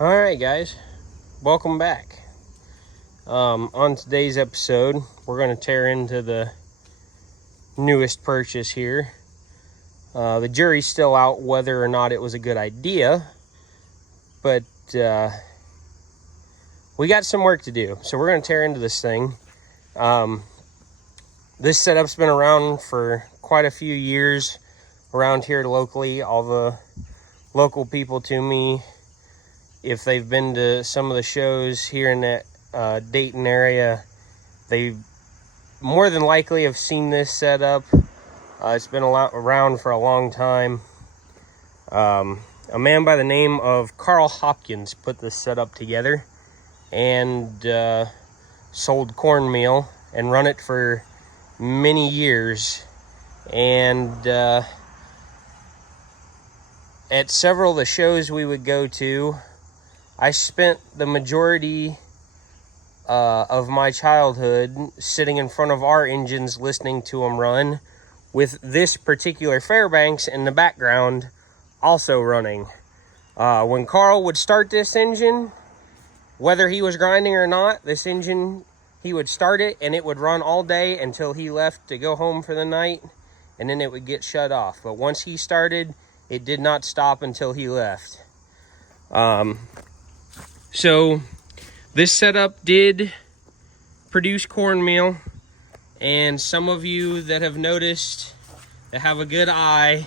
Alright guys, welcome back. On today's episode, we're going to tear into the newest purchase here. The jury's still out whether or not it was a good idea, but we got some work to do. So we're going to tear into this thing. This setup's been around for quite a few years around here locally. All the local people to me, if they've been to some of the shows here in that Dayton area, they more than likely have seen this setup. It's been around for a long time. A man by the name of Carl Hopkins put this setup together and sold cornmeal and run it for many years. And at several of the shows we would go to, I spent the majority of my childhood sitting in front of our engines listening to them run, with this particular Fairbanks in the background also running. When Carl would start this engine, whether he was grinding or not, this engine, he would start it and it would run all day until he left to go home for the night, and then it would get shut off. But once he started, it did not stop until he left. So this setup did produce cornmeal, and some of you that have noticed, that have a good eye,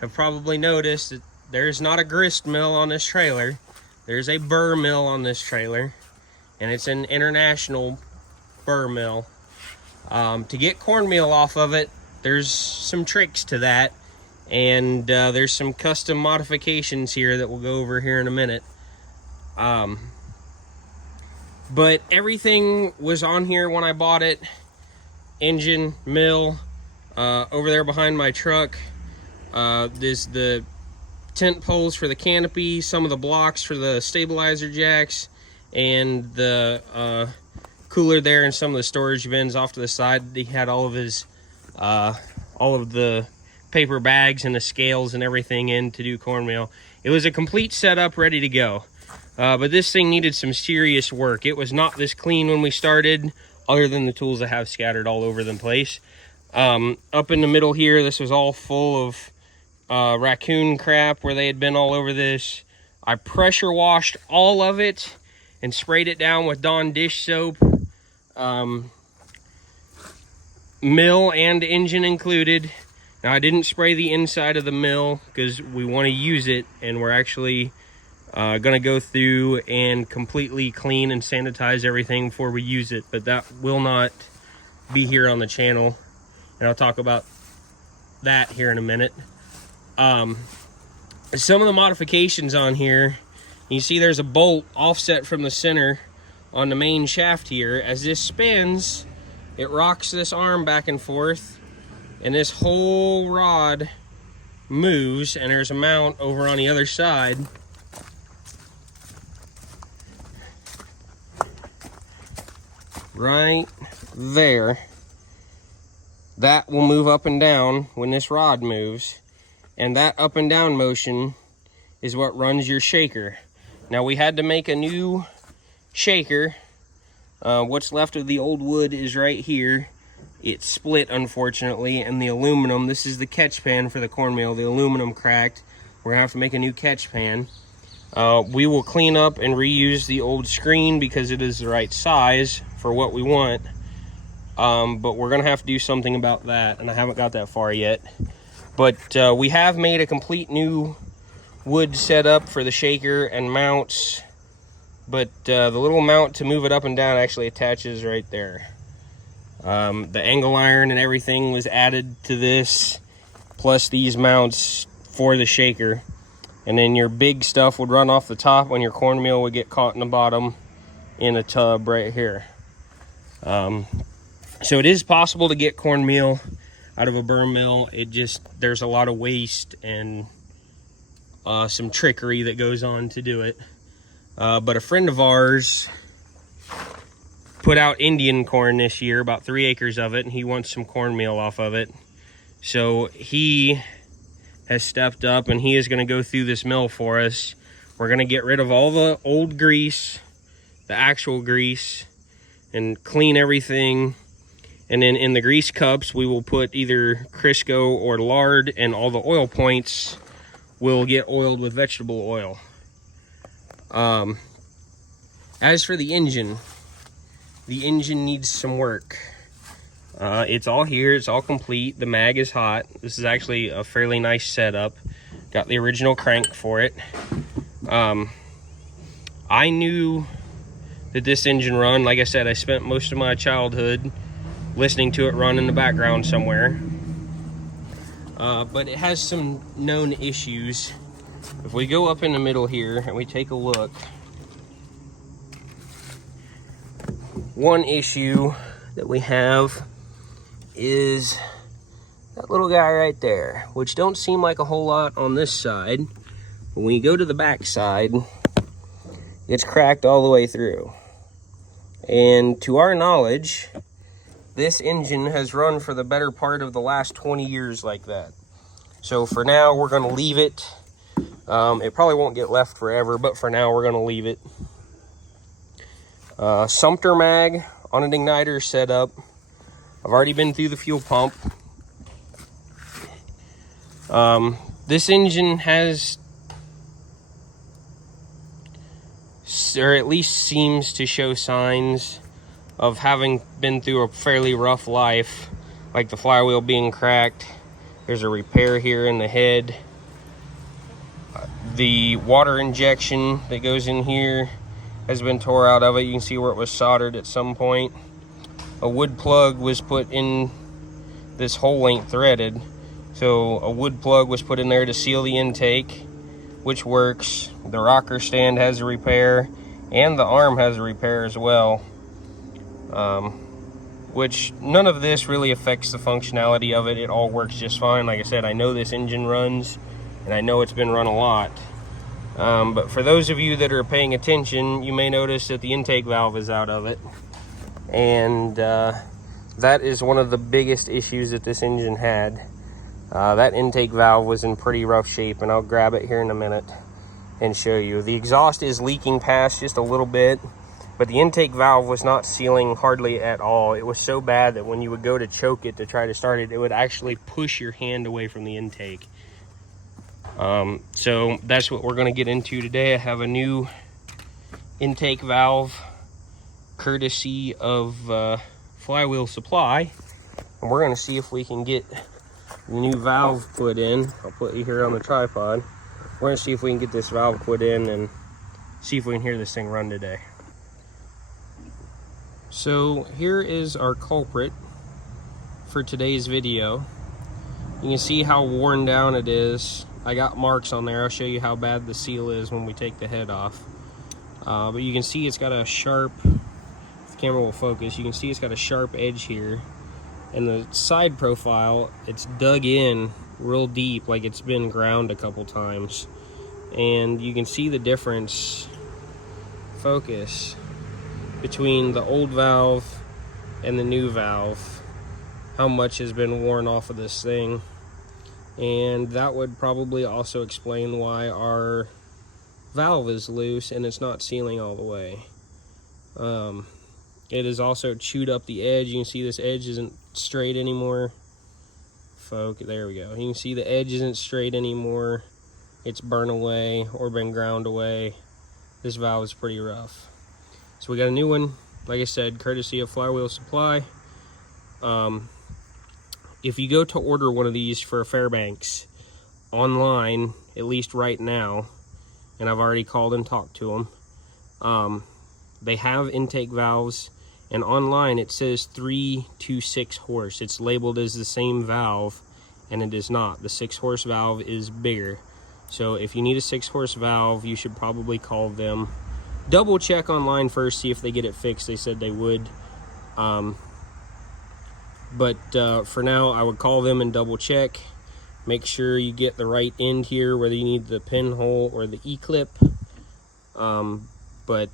have probably noticed that there's not a grist mill on this trailer. There's a burr mill on this trailer, and it's an international burr mill. To get cornmeal off of it, there's some tricks to that, and there's some custom modifications here that we'll go over here in a minute. But everything was on here when I bought it. Engine, mill, over there behind my truck, there's the tent poles for the canopy, some of the blocks for the stabilizer jacks, and the cooler there, and some of the storage bins off to the side. He had all of his all of the paper bags and the scales and everything in to do cornmeal. It was a complete setup ready to go. But this thing needed some serious work. It was not this clean when we started, other than the tools I have scattered all over the place. Up in the middle here, this was all full of raccoon crap where they had been all over this. I pressure washed all of it and sprayed it down with Dawn dish soap, mill and engine included. Now, I didn't spray the inside of the mill because we want to use it, and we're actually going to go through and completely clean and sanitize everything before we use it, but that will not be here on the channel, and I'll talk about that here in a minute. Some of the modifications on here, you see there's a bolt offset from the center on the main shaft here. As this spins, it rocks this arm back and forth, and this whole rod moves, and there's a mount over on the other side. Right there. That will move up and down when this rod moves, and that up and down motion is what runs your shaker. Now, we had to make a new shaker. What's left of the old wood is right here. It's split, unfortunately, and the aluminum, this is the catch pan for the cornmeal, the aluminum cracked. We're gonna have to make a new catch pan. We will clean up and reuse the old screen because it is the right size for what we want. But we're gonna have to do something about that, and I haven't got that far yet. But we have made a complete new wood setup for the shaker and mounts, but the little mount to move it up and down actually attaches right there. The angle iron and everything was added to this, plus these mounts for the shaker. And then your big stuff would run off the top when your cornmeal would get caught in the bottom in a tub right here. So it is possible to get cornmeal out of a burr mill. It just, there's a lot of waste and some trickery that goes on to do it. But a friend of ours put out Indian corn this year, about 3 acres of it, and he wants some cornmeal off of it. So he has stepped up, and he is going to go through this mill for us. We're gonna get rid of all the old grease, the actual grease, and clean everything. And then in the grease cups, we will put either Crisco or lard, and all the oil points will get oiled with vegetable oil. As for the engine needs some work. It's all here, it's all complete. The mag is hot. This is actually a fairly nice setup. Got the original crank for it. I knew that this engine run, like I said, I spent most of my childhood listening to it run in the background somewhere. But it has some known issues. If we go up in the middle here and we take a look, one issue that we have is that little guy right there, which don't seem like a whole lot on this side, but when you go to the back side, it's cracked all the way through. And to our knowledge, this engine has run for the better part of the last 20 years like that. So for now, we're gonna leave it. It probably won't get left forever, but for now, we're gonna leave it. Sumter mag on an igniter setup. I've already been through the fuel pump. This engine has, or at least seems to show signs of having been through a fairly rough life, like the flywheel being cracked. There's a repair here in the head. The water injection that goes in here has been tore out of it. You can see where it was soldered at some point. A wood plug was put in, this hole ain't threaded, so a wood plug was put in there to seal the intake, which works. The rocker stand has a repair, and the arm has a repair as well. Which none of this really affects the functionality of it. It all works just fine. Like I said, I know this engine runs, and I know it's been run a lot. But for those of you that are paying attention, you may notice that the intake valve is out of it. And that is one of the biggest issues that this engine had. That intake valve was in pretty rough shape, and I'll grab it here in a minute and show you. The exhaust is leaking past just a little bit, but the intake valve was not sealing hardly at all. It was so bad that when you would go to choke it to try to start it, it would actually push your hand away from the intake. So that's what we're going to get into today. I have a new intake valve courtesy of Flywheel Supply, and we're going to see if we can get the new valve put in. I'll put you here on the tripod. We're going to see if we can get this valve put in and see if we can hear this thing run today. So here is our culprit for today's video. You can see how worn down it is. I got marks on there. I'll show you how bad the seal is when we take the head off. But you can see it's got a sharp, if the camera will focus, you can see it's got a sharp edge here. And the side profile, it's dug in real deep, like it's been ground a couple times. And you can see the difference, focus, between the old valve and the new valve, how much has been worn off of this thing. And that would probably also explain why our valve is loose and it's not sealing all the way. It has also chewed up the edge. You can see this edge isn't straight anymore. There we go. You can see the edge isn't straight anymore. It's burned away or been ground away. This valve is pretty rough. So we got a new one, like I said, courtesy of Flywheel Supply. If you go to order one of these for a Fairbanks online, at least right now, and I've already called and talked to them, they have intake valves, and online it says 3 to 6 horse. It's labeled as the same valve, and it is not. The 6 horse valve is bigger. So if you need a 6 horse valve, you should probably call them. Double check online first, see if they get it fixed. They said they would. But for now, I would call them and double check. Make sure you get the right end here, whether you need the pinhole or the E-clip. But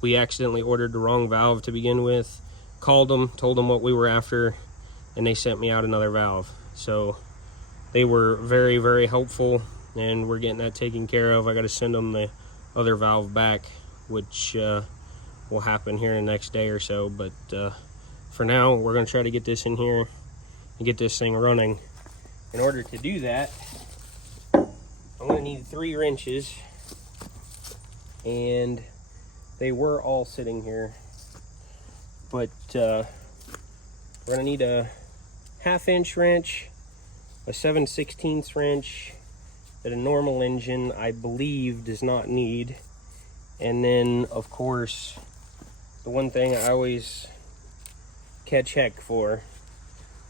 we accidentally ordered the wrong valve to begin with. Called them, told them what we were after, and they sent me out another valve. So they were very, very helpful. and we're getting that taken care of. I got to send them the other valve back, which will happen here in the next day or so. But for now, we're going to try to get this in here and get this thing running. In order to do that, I'm going to need 3 wrenches, and they were all sitting here, but we're going to need a 1/2 inch wrench, a 7/16 wrench that a normal engine, I believe, does not need, and then of course the one thing I always catch heck for,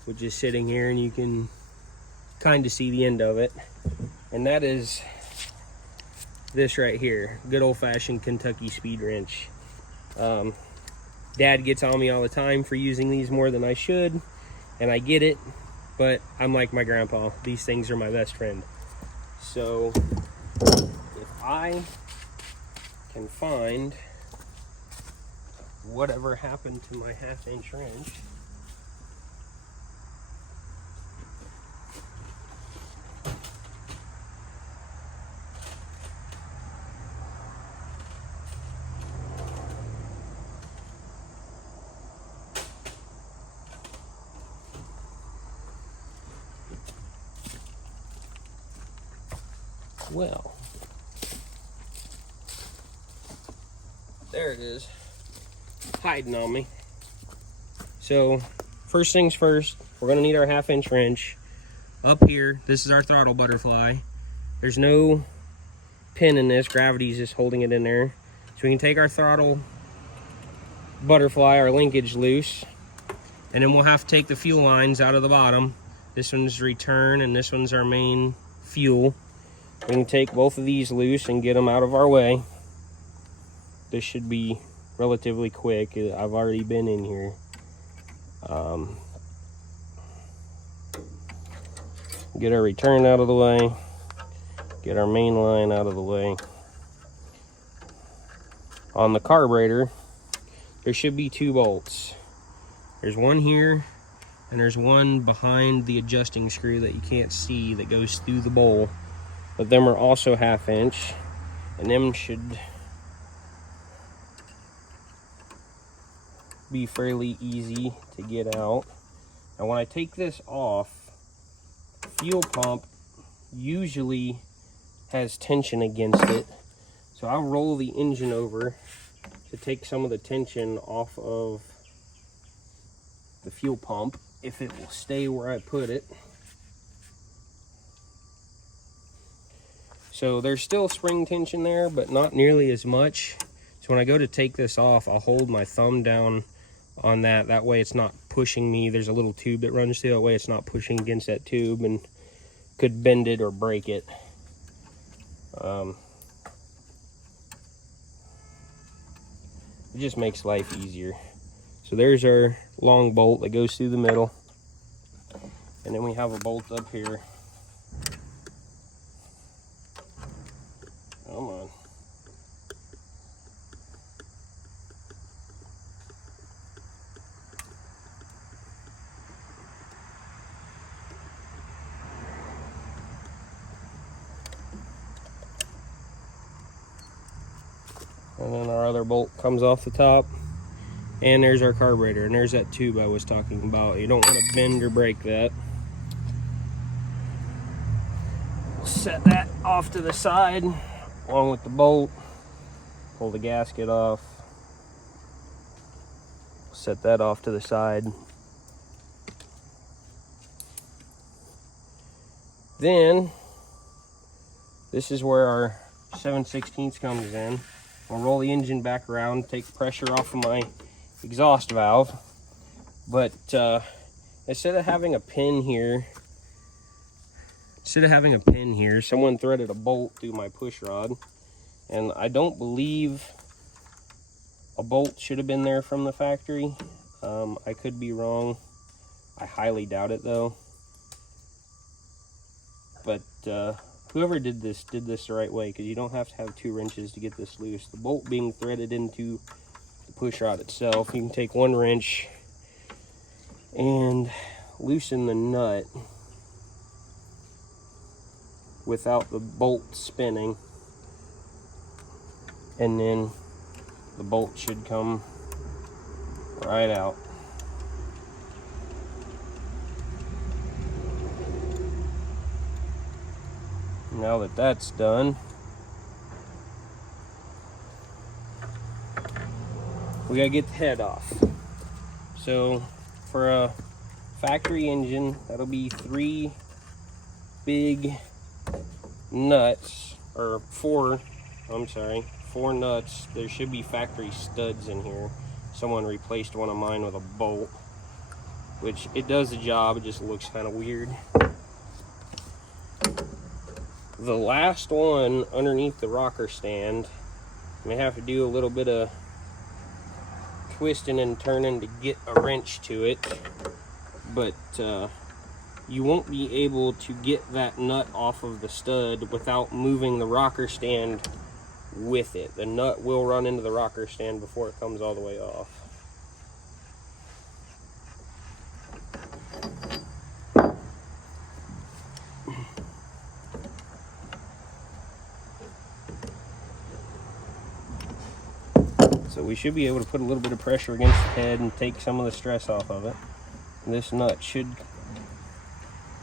which is sitting here and you can kind of see the end of it, and that is this right here, good old-fashioned Kentucky speed wrench. Dad gets on me all the time for using these more than I should, and I get it, but I'm like my grandpa, these things are my best friend. So if I can find whatever happened to my 1/2 inch wrench, well, there it is, hiding on me. So first things first, we're gonna need our 1/2 inch wrench. Up here, this is our throttle butterfly. There's no pin in this, gravity's just holding it in there. So we can take our throttle butterfly, our linkage loose, and then we'll have to take the fuel lines out of the bottom. This one's return and this one's our main fuel. We can take both of these loose and get them out of our way. This should be relatively quick. I've already been in here. Get our return out of the way. Get our main line out of the way. On the carburetor, there should be 2 bolts. There's one here, and there's one behind the adjusting screw that you can't see that goes through the bowl. But them are also 1/2 inch, and them should be fairly easy to get out. Now when I take this off, fuel pump usually has tension against it, so I'll roll the engine over to take some of the tension off of the fuel pump, if it will stay where I put it. So there's still spring tension there, but not nearly as much. So when I go to take this off, I'll hold my thumb down on that. That way it's not pushing me. There's a little tube that runs through, that way it's not pushing against that tube and could bend it or break it. It just makes life easier. So there's our long bolt that goes through the middle. And then we have a bolt up here. Come on. And then our other bolt comes off the top. And there's our carburetor. And there's that tube I was talking about. You don't want to bend or break that. We'll set that off to the side along with the bolt. Pull the gasket off. Set that off to the side. Then this is where our 7/16 comes in. I'll roll the engine back around, take pressure off of my exhaust valve. But instead of having a pin here, someone threaded a bolt through my push rod. And I don't believe a bolt should have been there from the factory. I could be wrong. I highly doubt it though. But whoever did this the right way, because you don't have to have 2 wrenches to get this loose. The bolt being threaded into the push rod itself, you can take 1 wrench and loosen the nut without the bolt spinning, and then the bolt should come right out. Now that that's done, we gotta get the head off. So for a factory engine, that'll be 3 big nuts, or 4 nuts. There should be factory studs in here. Someone replaced one of mine with a bolt, which it does the job, it just looks kind of weird. The last one underneath the rocker stand, may have to do a little bit of twisting and turning to get a wrench to it, but you won't be able to get that nut off of the stud without moving the rocker stand with it. The nut will run into the rocker stand before it comes all the way off. So we should be able to put a little bit of pressure against the head and take some of the stress off of it. This nut should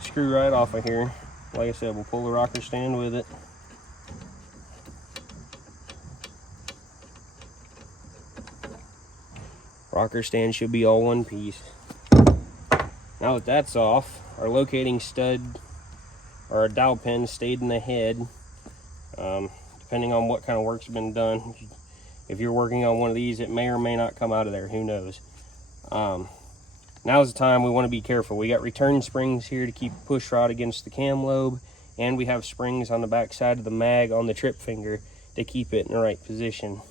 screw right off of here. Like I said, we'll pull the rocker stand with it. Rocker stand should be all one piece. Now that that's off, our locating stud or our dowel pin stayed in the head. Depending on what kind of work's been done. If you're working on one of these, it may or may not come out of there, who knows. Now's the time we want to be careful. We got return springs here to keep the push rod against the cam lobe, and we have springs on the back side of the mag on the trip finger to keep it in the right position.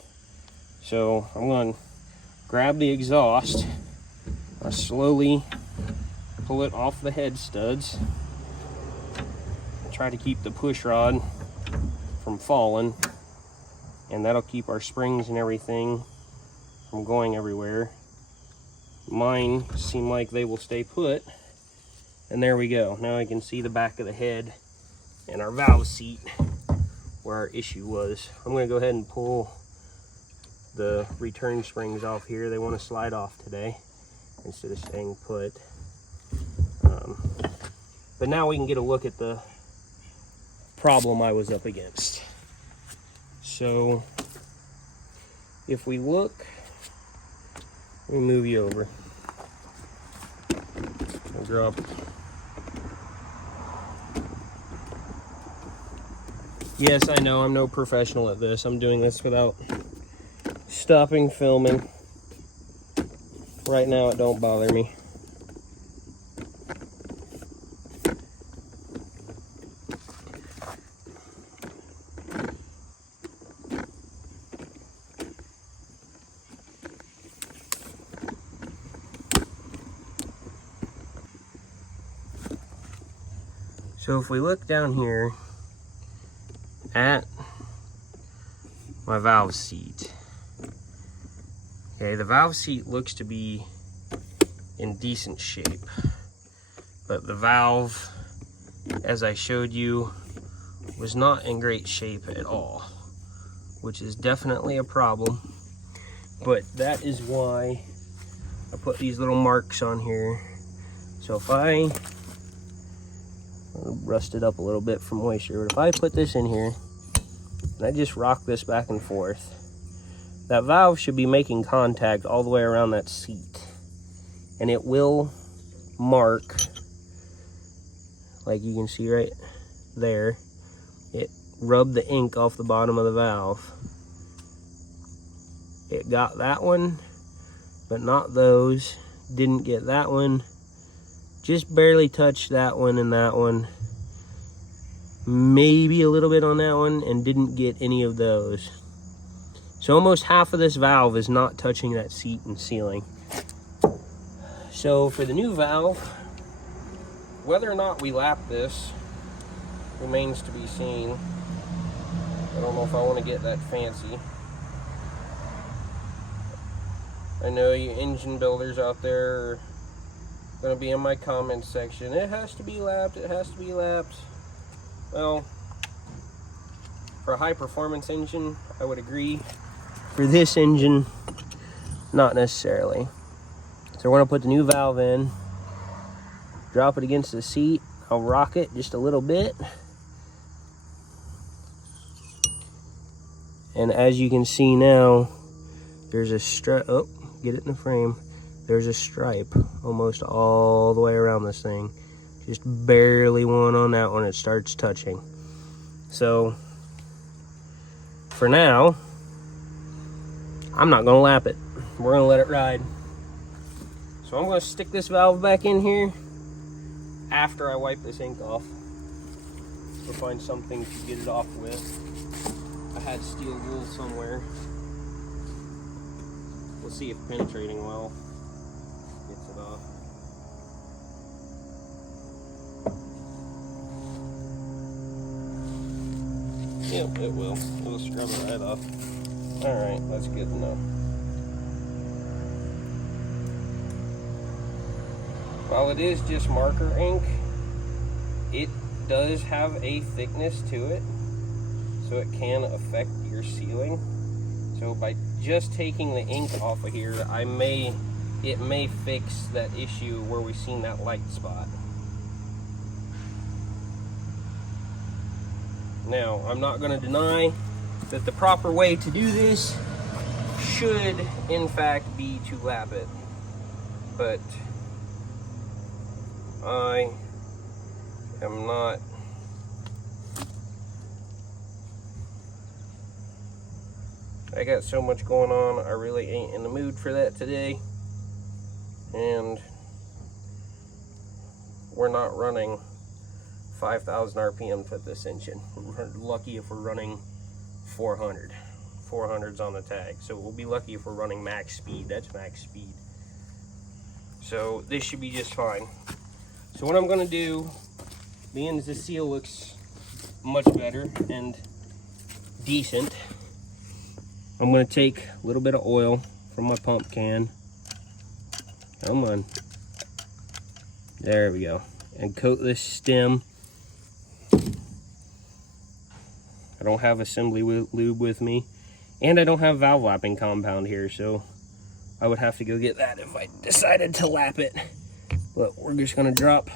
So I'm going to grab the exhaust, I'll slowly pull it off the head studs, try to keep the push rod from falling, and that'll keep our springs and everything from going everywhere. Mine seem like they will stay put, and there we go. Now I can see the back of the head and our valve seat where our issue was. I'm going to go ahead and pull the return springs off here. They want to slide off today instead of staying put. But now we can get a look at the problem I was up against. So if we look, let me move you over. I'll drop. Yes, I know I'm no professional at this. I'm doing this without stopping filming. Right now it don't bother me. So if we look down here at my valve seat, okay, the valve seat looks to be in decent shape, but the valve, as I showed you, was not in great shape at all, which is definitely a problem. But that is why I put these little marks on here. So if I rust it up a little bit from moisture, but if I put this in here and I just rock this back and forth, that valve should be making contact all the way around that seat, and it will mark, like you can see right there, it rubbed the ink off the bottom of the valve. It got that one, but not those. Didn't get that one. Just barely touched that one and that one. Maybe a little bit on that one, and didn't get any of those. So almost half of this valve is not touching that seat and ceiling. So for the new valve, whether or not we lap this remains to be seen. I don't know if I want to get that fancy. I know you engine builders out there are going to be in my comments section. It has to be lapped, it has to be lapped. Well, For a high performance engine, I would agree. For this engine, not necessarily. So we're gonna put the new valve in, drop it against the seat. I'll rock it just a little bit. And as you can see now, there's a stripe, oh, get it in the frame. There's a stripe almost all the way around this thing. Just barely one on that one, it starts touching. So, for now, I'm not gonna lap it. We're gonna let it ride. So I'm gonna stick this valve back in here after I wipe this ink off. We'll find something to get it off with. I had steel wool somewhere. We'll see if penetrating well gets it off. Yep, it will. It'll scrub it right off. Alright, that's good to know. While it is just marker ink, it does have a thickness to it, so it can affect your sealing. So by just taking the ink off of here, it may fix that issue where we've seen that light spot. Now, I'm not going to deny that the proper way to do this should, in fact, be to lap it. But I am not. I got so much going on, I really ain't in the mood for that today. And we're not running 5,000 RPM with this engine. We're lucky if we're running 400. 400's on the tag. So we'll be lucky if we're running max speed. That's max speed. So this should be just fine. So what I'm gonna do, being as the seal looks much better and decent, I'm gonna take a little bit of oil from my pump can. Come on. There we go. And coat this stem. I don't have assembly lube with me, and I don't have valve lapping compound here, so I would have to go get that if I decided to lap it. But we're just gonna drop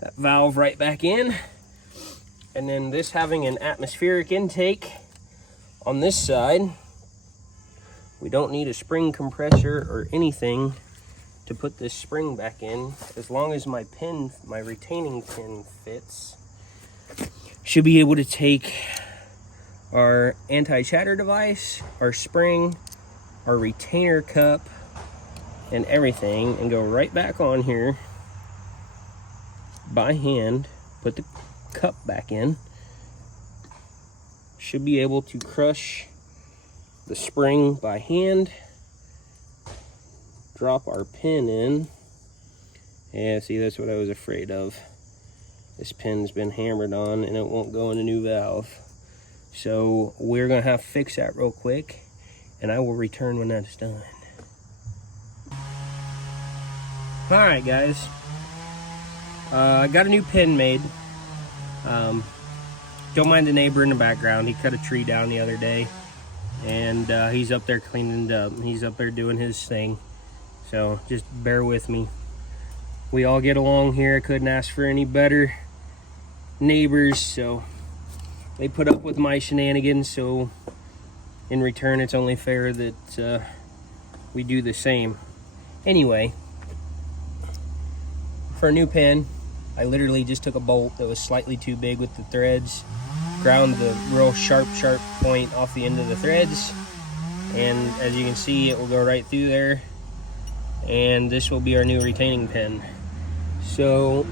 that valve right back in. And then this having an atmospheric intake on this side, we don't need a spring compressor or anything to put this spring back in. As long as my pin, my retaining pin fits, should be able to take our anti-chatter device, our spring, our retainer cup, and everything, and go right back on here by hand, put the cup back in. Should be able to crush the spring by hand, drop our pin in. Yeah, see, that's what I was afraid of. This pin's been hammered on and it won't go in a new valve. So we're gonna have to fix that real quick, and I will return when that's done. All right, guys. I got a new pin made. Don't mind the neighbor in the background. He cut a tree down the other day, and he's up there cleaning it up. He's up there doing his thing. So just bear with me. We all get along here. I couldn't ask for any better neighbors, so they put up with my shenanigans. So in return, it's only fair that we do the same. Anyway, for a new pin, I literally just took a bolt that was slightly too big with the threads, ground the real sharp point off the end of the threads, and as you can see, it will go right through there, and this will be our new retaining pin. So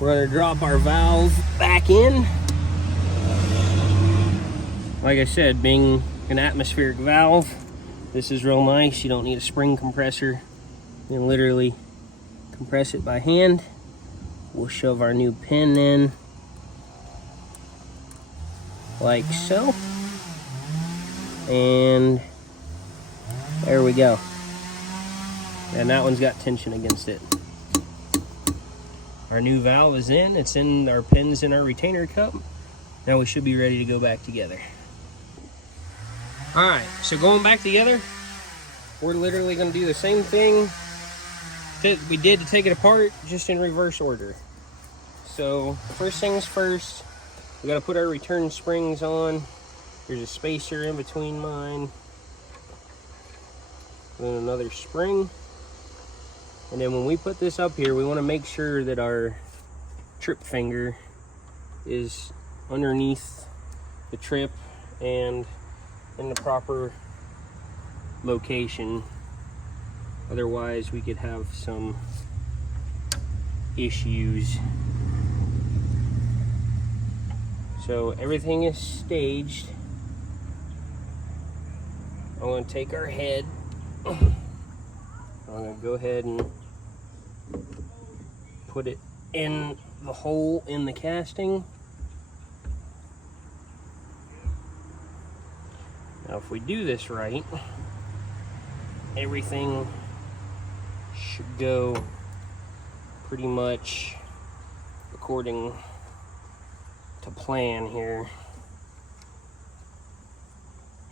we're going to drop our valve back in. Like I said, being an atmospheric valve, this is real nice. You don't need a spring compressor. You can literally compress it by hand. We'll shove our new pin in like so, and there we go. And that one's got tension against it. Our new valve is in. It's in our pins in our retainer cup. Now we should be ready to go back together. All right, so going back together, we're literally going to do the same thing that we did to take it apart, just in reverse order. So first things first, we got to put our return springs on. There's a spacer in between mine, then another spring. And then when we put this up here, we want to make sure that our trip finger is underneath the trip and in the proper location. Otherwise, we could have some issues. So everything is staged. I'm going to take our head. I'm going to go ahead and put it in the hole in the casting. Now if we do this right, everything should go pretty much according to plan here.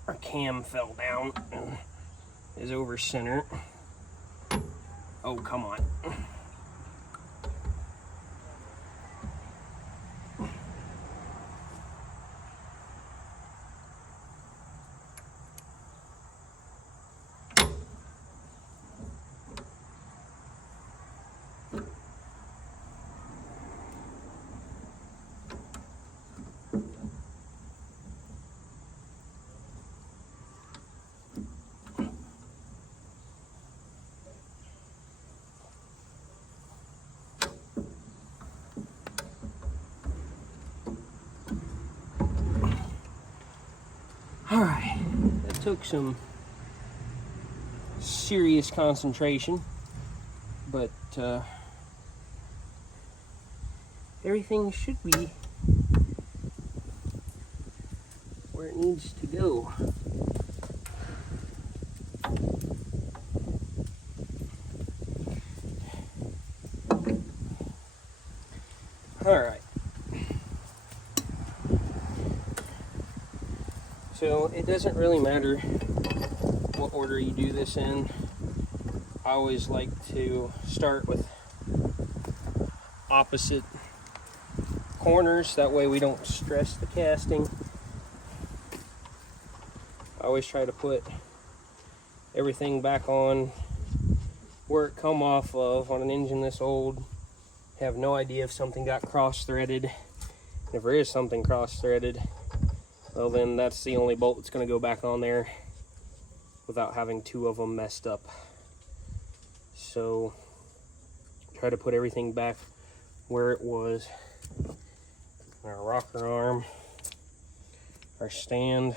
Our cam fell down and is over center. Oh, come on. All right, that took some serious concentration, but everything should be where it needs to go. All right. So it doesn't really matter what order you do this in. I always like to start with opposite corners, that way we don't stress the casting. I always try to put everything back on where it come off of on an engine this old. Have no idea if something got cross-threaded. If there is something cross-threaded, well then that's the only bolt that's going to go back on there without having two of them messed up. So try to put everything back where it was. Our rocker arm, our stand,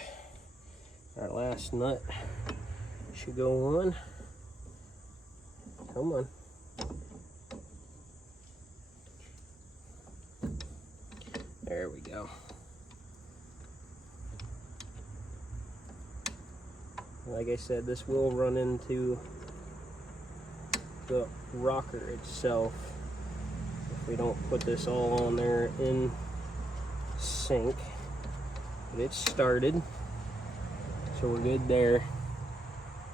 our last nut should go on. Come on. There we go. Like I said, this will run into the rocker itself if we don't put this all on there in sync. But it's started, so we're good there.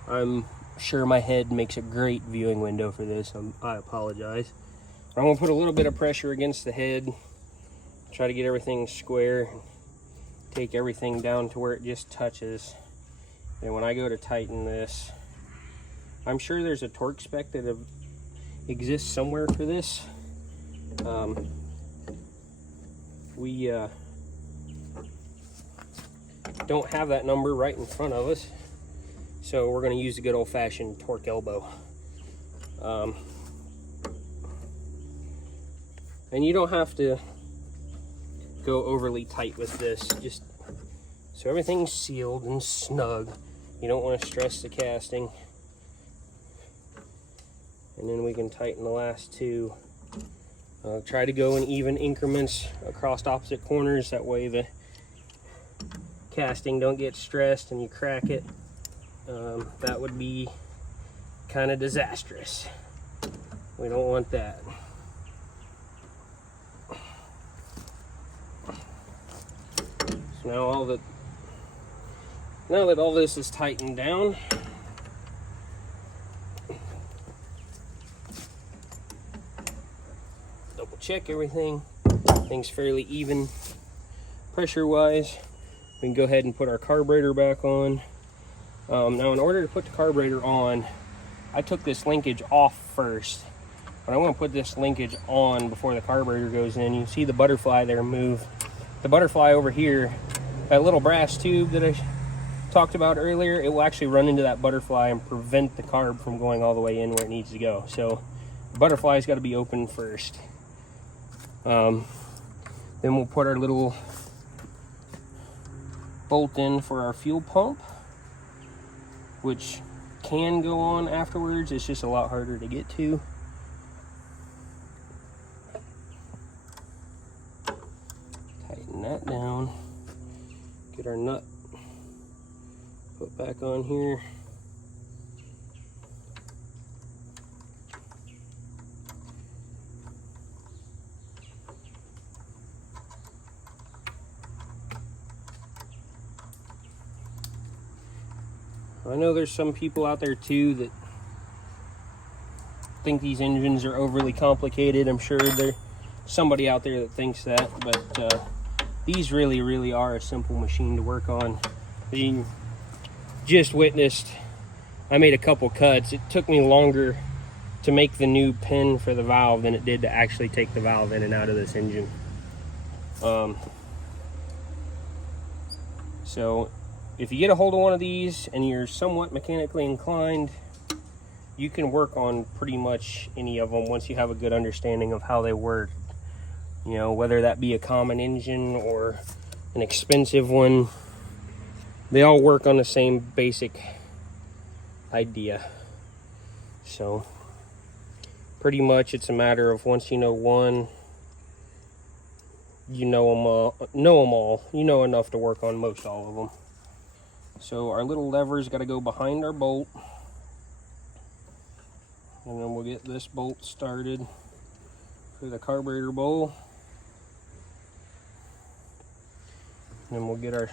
I'm sure my head makes a great viewing window for this. I apologize. I'm going to put a little bit of pressure against the head, try to get everything square, take everything down to where it just touches. And when I go to tighten this, I'm sure there's a torque spec that exists somewhere for this. We don't have that number right in front of us, so we're going to use a good old-fashioned torque elbow. And you don't have to go overly tight with this, just so everything's sealed and snug. You don't want to stress the casting. And then we can tighten the last two. Try to go in even increments across opposite corners, that way the casting don't get stressed and you crack it. That would be kind of disastrous. We don't want that. Now that all this is tightened down, double check everything. Everything's fairly even pressure wise. We can go ahead and put our carburetor back on. Now in order to put the carburetor on, I took this linkage off first, but I want to put this linkage on before the carburetor goes in. You see the butterfly there move. The butterfly over here, that little brass tube that I talked about earlier, it will actually run into that butterfly and prevent the carb from going all the way in where it needs to go. So the butterfly's got to be open first. Then we'll put our little bolt in for our fuel pump, which can go on afterwards. It's just a lot harder to get to. Tighten that down. Get our nut put back on here. I know there's some people out there too that think these engines are overly complicated. I'm sure there's somebody out there that thinks that, but these really are a simple machine to work on. You just witnessed I made a couple cuts. It took me longer to make the new pin for the valve than it did to actually take the valve in and out of this engine. So if you get a hold of one of these and you're somewhat mechanically inclined, you can work on pretty much any of them once you have a good understanding of how they work. You know, whether that be a common engine or an expensive one, they all work on the same basic idea. So pretty much it's a matter of once you know one, you know them all. You know enough to work on most all of them. So our little lever's got to go behind our bolt, and then we'll get this bolt started for the carburetor bowl. And then we'll get our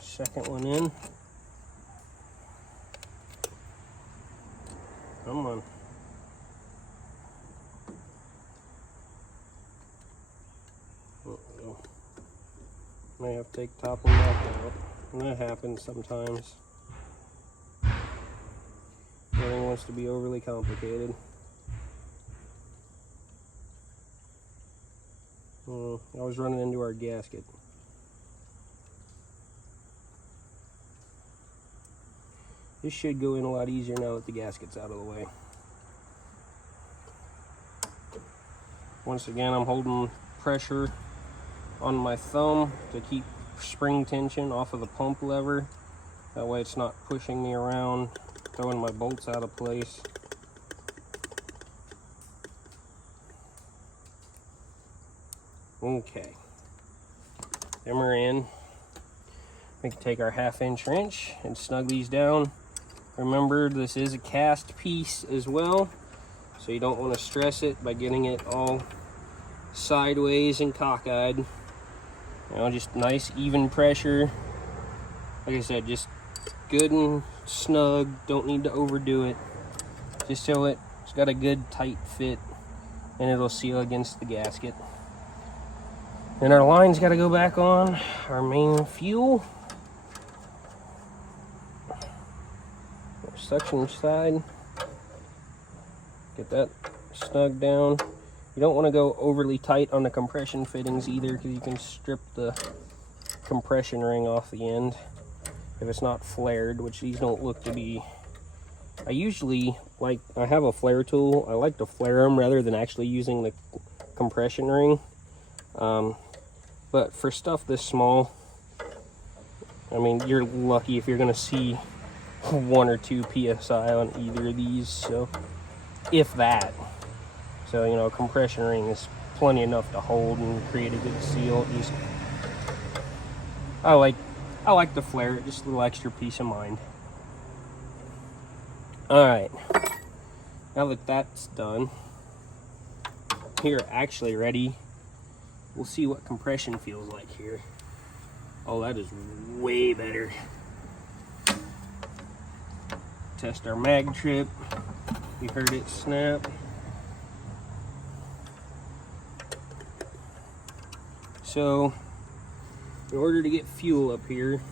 second one in. Come on. Uh-oh. May have to take the top one back out. And that happens sometimes. Everything wants to be overly complicated. I was running into our gasket. This should go in a lot easier now that the gasket's out of the way. Once again, I'm holding pressure on my thumb to keep spring tension off of the pump lever. That way it's not pushing me around, throwing my bolts out of place. Okay, then we're in. We can take our 1/2" wrench and snug these down. Remember, this is a cast piece as well, so you don't want to stress it by getting it all sideways and cockeyed. You know, just nice even pressure. Like I said, just good and snug. Don't need to overdo it. Just so it's got a good tight fit and it'll seal against the gasket. Then our line's got to go back on our main fuel. Our suction side. Get that snug down. You don't want to go overly tight on the compression fittings either, because you can strip the compression ring off the end if it's not flared, which these don't look to be. I usually I have a flare tool. I like to flare them rather than actually using the compression ring. But for stuff this small, I mean, you're lucky if you're going to see 1 or 2 psi on either of these, so if that. So, you know, compression ring is plenty enough to hold and create a good seal. Just, I like to flare it, just a little extra peace of mind. Alright, now that that's done, here actually ready, we'll see what compression feels like here. Oh, that is way better. Test our mag trip. We heard it snap. So, in order to get fuel up here,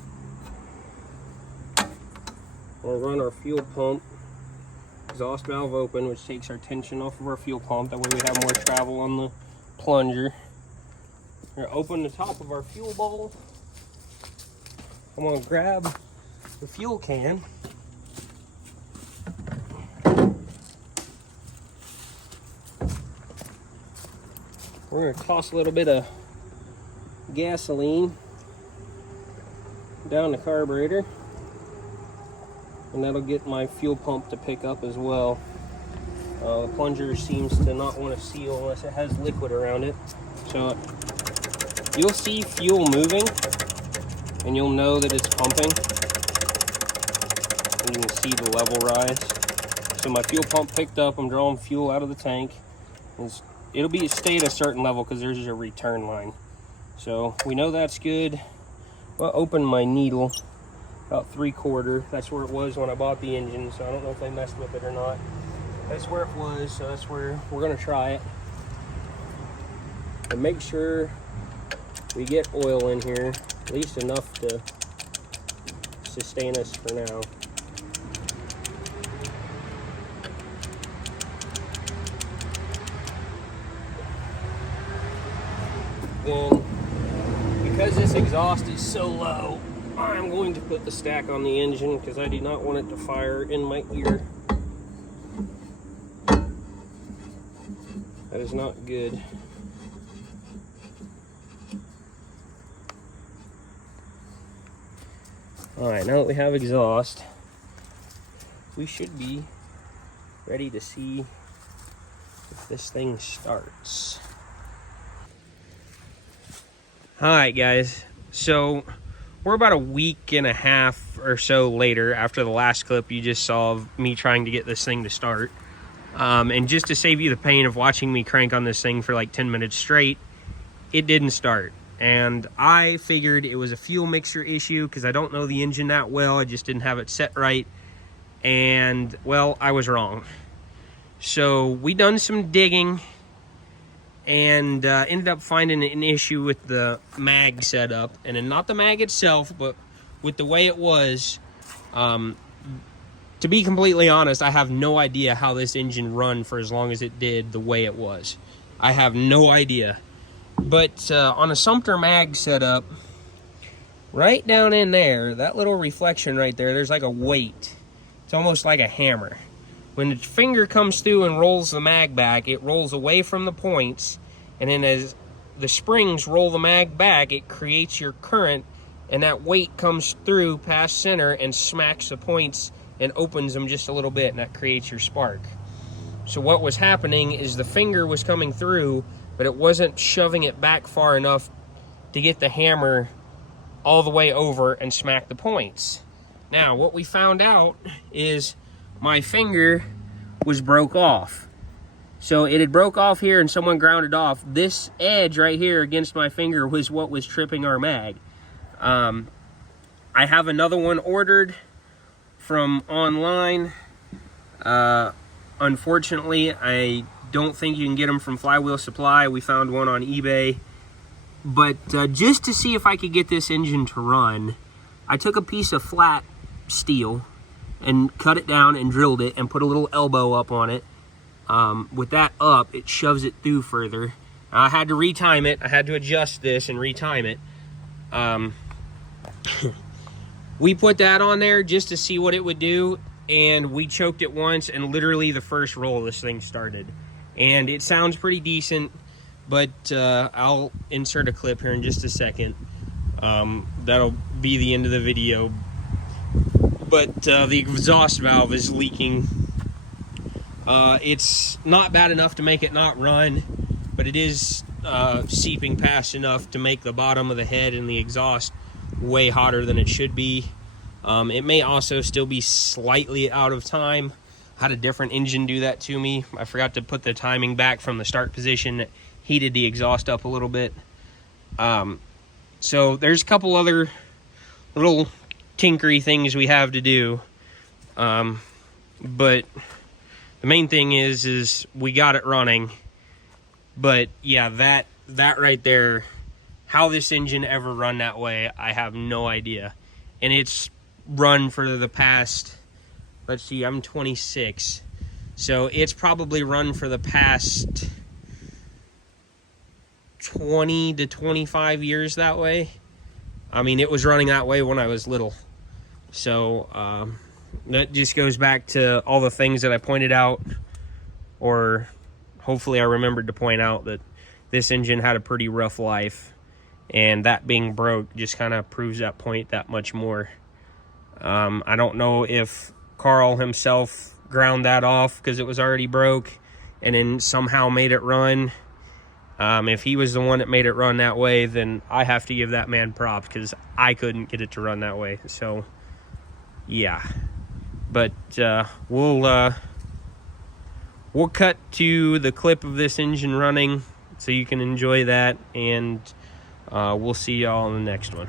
we'll run our fuel pump, exhaust valve open, which takes our tension off of our fuel pump. That way we have more travel on the plunger. We're gonna open the top of our fuel bowl. I'm gonna grab the fuel can. We're gonna toss a little bit of gasoline down the carburetor, and that'll get my fuel pump to pick up as well. The plunger seems to not want to seal unless it has liquid around it. So you'll see fuel moving and you'll know that it's pumping. And you can see the level rise. So my fuel pump picked up. I'm drawing fuel out of the tank. It'll stay at a certain level because there's a return line. So we know that's good. Well, open my needle about 3/4. That's where it was when I bought the engine. So I don't know if they messed with it or not. That's where it was, so that's where we're gonna try it. And make sure we get oil in here, at least enough to sustain us for now. Then, because this exhaust is so low, I'm going to put the stack on the engine because I do not want it to fire in my ear. That is not good. Alright, now that we have exhaust, we should be ready to see if this thing starts. Alright guys, so we're about a week and a half or so later after the last clip you just saw of me trying to get this thing to start. And just to save you the pain of watching me crank on this thing for like 10 minutes straight, it didn't start. And I figured it was a fuel mixture issue because I don't know the engine that well. I just didn't have it set right. And, well, I was wrong. So we done some digging and ended up finding an issue with the mag setup. And then not the mag itself, but with the way it was. To be completely honest, I have no idea how this engine run for as long as it did the way it was. I have no idea. But on a Sumter mag setup, right down in there, that little reflection right there, there's like a weight. It's almost like a hammer. When the finger comes through and rolls the mag back, it rolls away from the points. And then as the springs roll the mag back, it creates your current. And that weight comes through past center and smacks the points and opens them just a little bit, and that creates your spark. So what was happening is the finger was coming through, but it wasn't shoving it back far enough to get the hammer all the way over and smack the points. Now, what we found out is my finger was broke off. So it had broke off here and someone ground it off. This edge right here against my finger was what was tripping our mag. I have another one ordered from online. Unfortunately, I don't think you can get them from Flywheel Supply. We found one on eBay. But just to see if I could get this engine to run, I took a piece of flat steel and cut it down and drilled it and put a little elbow up on it. With that up, it shoves it through further. I had to retime it. I had to adjust this and retime it. We put that on there just to see what it would do, and we choked it once, and literally the first roll this thing started. And it sounds pretty decent, but I'll insert a clip here in just a second. That'll be the end of the video. But the exhaust valve is leaking. It's not bad enough to make it not run, but it is seeping past enough to make the bottom of the head and the exhaust way hotter than it should be. It may also still be slightly out of time. I had a different engine do that to me. I forgot to put the timing back from the start position. It heated the exhaust up a little bit. So there's a couple other little tinkery things we have to do. But the main thing is we got it running. But yeah, that right there, how this engine ever run that way, I have no idea. And it's run for the past, let's see, I'm 26. So it's probably run for the past 20 to 25 years that way. I mean, it was running that way when I was little. So that just goes back to all the things that I pointed out, or hopefully I remembered to point out, that this engine had a pretty rough life, and that being broke just kind of proves that point that much more. I don't know if Carl himself ground that off because it was already broke and then somehow made it run. If he was the one that made it run that way, then I have to give that man props, because I couldn't get it to run that way. So yeah, but we'll cut to the clip of this engine running so you can enjoy that, and we'll see y'all in the next one.